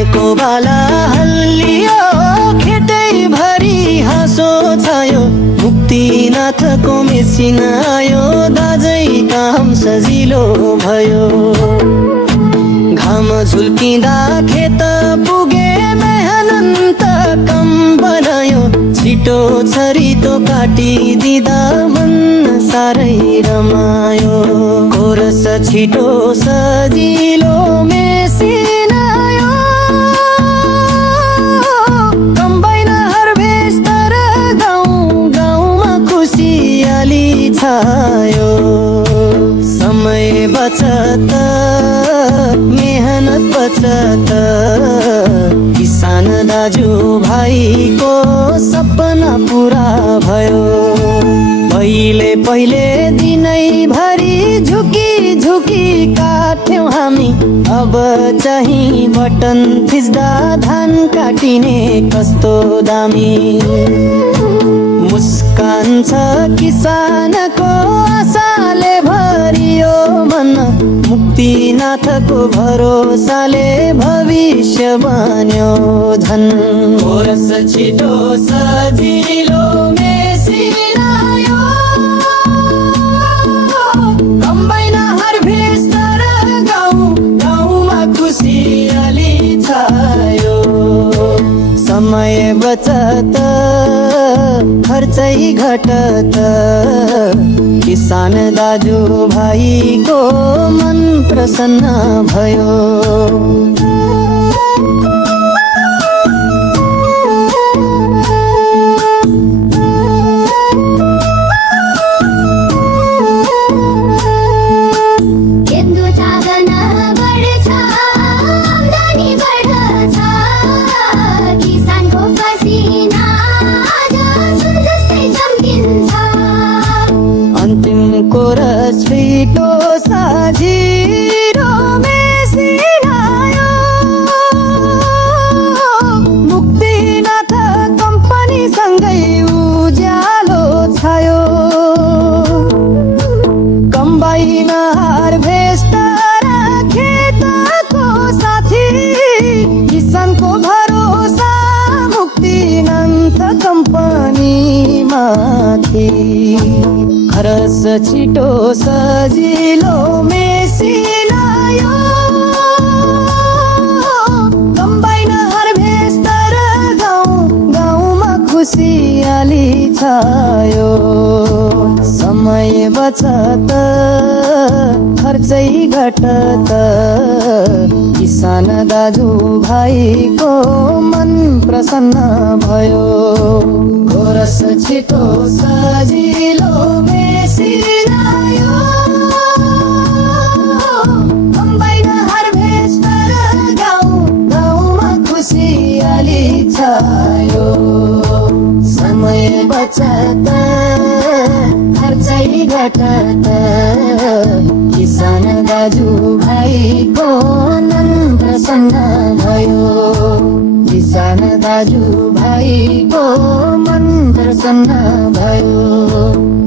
समयको बाला हल्लियो खेतै भरि हाँसो छायो मुक्तिनाथको मेसिन आयो दाजै काम सजिलो भयो घाम झुल्किँदा खेत पुगे मेहनत कम बनायो छिटो छरितो काटिदिँदा मन साह्रै रमायो कोरस छिटो सजिलो मेसिन आयो कम्बाइन हार्भेस्टर गाउँ गाउँमा खुसियाली छायो समय बचत मेहनत बचत किसान दाजु भाइको सपना पुरा भयो पहिले दिनै भरि झुकी झुकी काट्यौं हामी अब चाहिँ बटन थिच्दा धान काटिने कस्तो दामी मुस्कान छ किसानको आशाले भरियो मन मुक्तिनाथको भरोसाले भविष्य बन्यो धन कोरस छिटो सजिलो मेसिन आयो कम्बाइन हार्भेस्टर गाउँ गाउँमा खुसियाली छायो समय बचत खर्चै घटत किसान दाजु भाइको मन प्रसन्न भयो कोरस छिटो सजिलो मेसिन आयो मुक्तिनाथ कम्पनीसँगै उज्यालो छायो कम्बाइन हार्भेस्टर खेतको साथी किसानको भरोसा मुक्तिनाथ कम्पनी माथि खरस छिटो सजिलो मेसिन आयो कम्बाइन हार्भेस्टर गाउँ गाउँमा खुसियाली छायो समय बचत खर्चै घटत किसान दाजु भाइको मन प्रसन्न भयो कोरस छिटो सजिलो मेसिन आयो कम्बाइन हार्भेस्टर गाउँ गाउँमा खुसियाली छायो समय बचत खर्चै घटत किसान दाजु भाइको मन प्रसन्न भयो किसान दाजु भाइको मन प्रसन्न भयो।